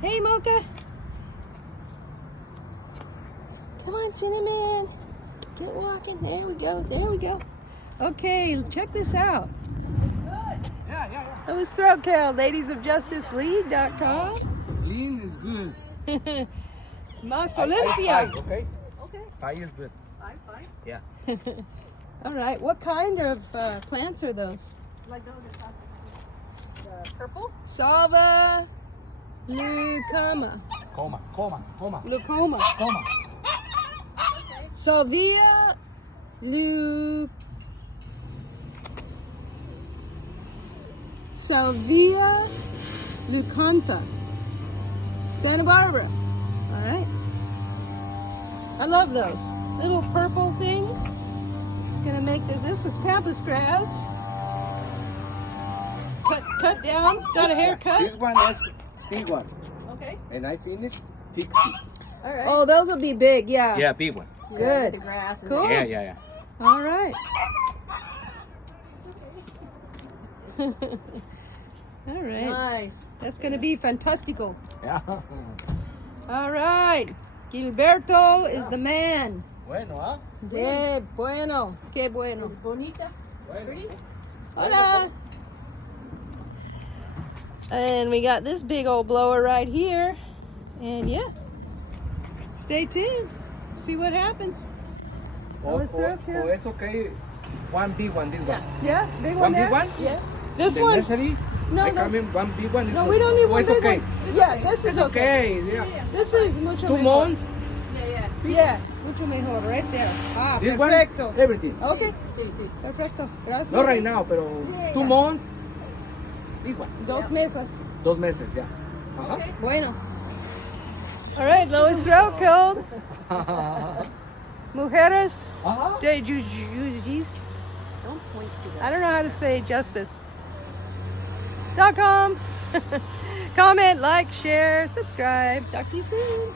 Hey, Mocha. Come on, Cinnamon. Get walking. There we go. There we go. Okay, check this out. That was Throat Kill, ladiesofjusticeleague.com. Clean is good. Mas I Olympia. five, okay? Okay. 5 is good. Five. Yeah. All right. What kind of plants are those? Like those the purple? Salva lucama. Coma. Lucoma. Salvia lucanta. Santa Barbara. All right. I love those little purple things. It's gonna make this was pampas grass. Cut down. Got a haircut. This one is big one. Okay. And I finished 60. All right. Oh, those will be big. Yeah. Yeah, big one. Good. The grass and Cool. Yeah. All right. All right. Nice. That's gonna be fantastical. Yeah. All right. Gilberto is the man. Bueno, ¿ah? Qué bueno. Qué bueno. Is bonita? Pretty? Hola. And we got this big old blower right here. And yeah, stay tuned. See what happens. O What's up here? es okay. One big one, this one. Yeah, big One one big there? one? Yeah. This The one? nursery, No, I no. come in one big one. Is No, good. we don't need Oh, one it's big okay. one. Yeah, this is It's okay. Yeah. This is mucho 2 mejor. months. Yeah. Yeah, mucho mejor, right there. Ah, This perfecto. one, everything. Okay, Sí. perfecto. Gracias. Not right now, pero 2 months. Big one. 2 meses. 2 meses, yeah. Bueno. All right, Lois Throat Kill. Mujeres Uh-huh. de Justice. Don't point to that. I don't know how to say justice.com. Comment, like, share, subscribe. Talk to you soon.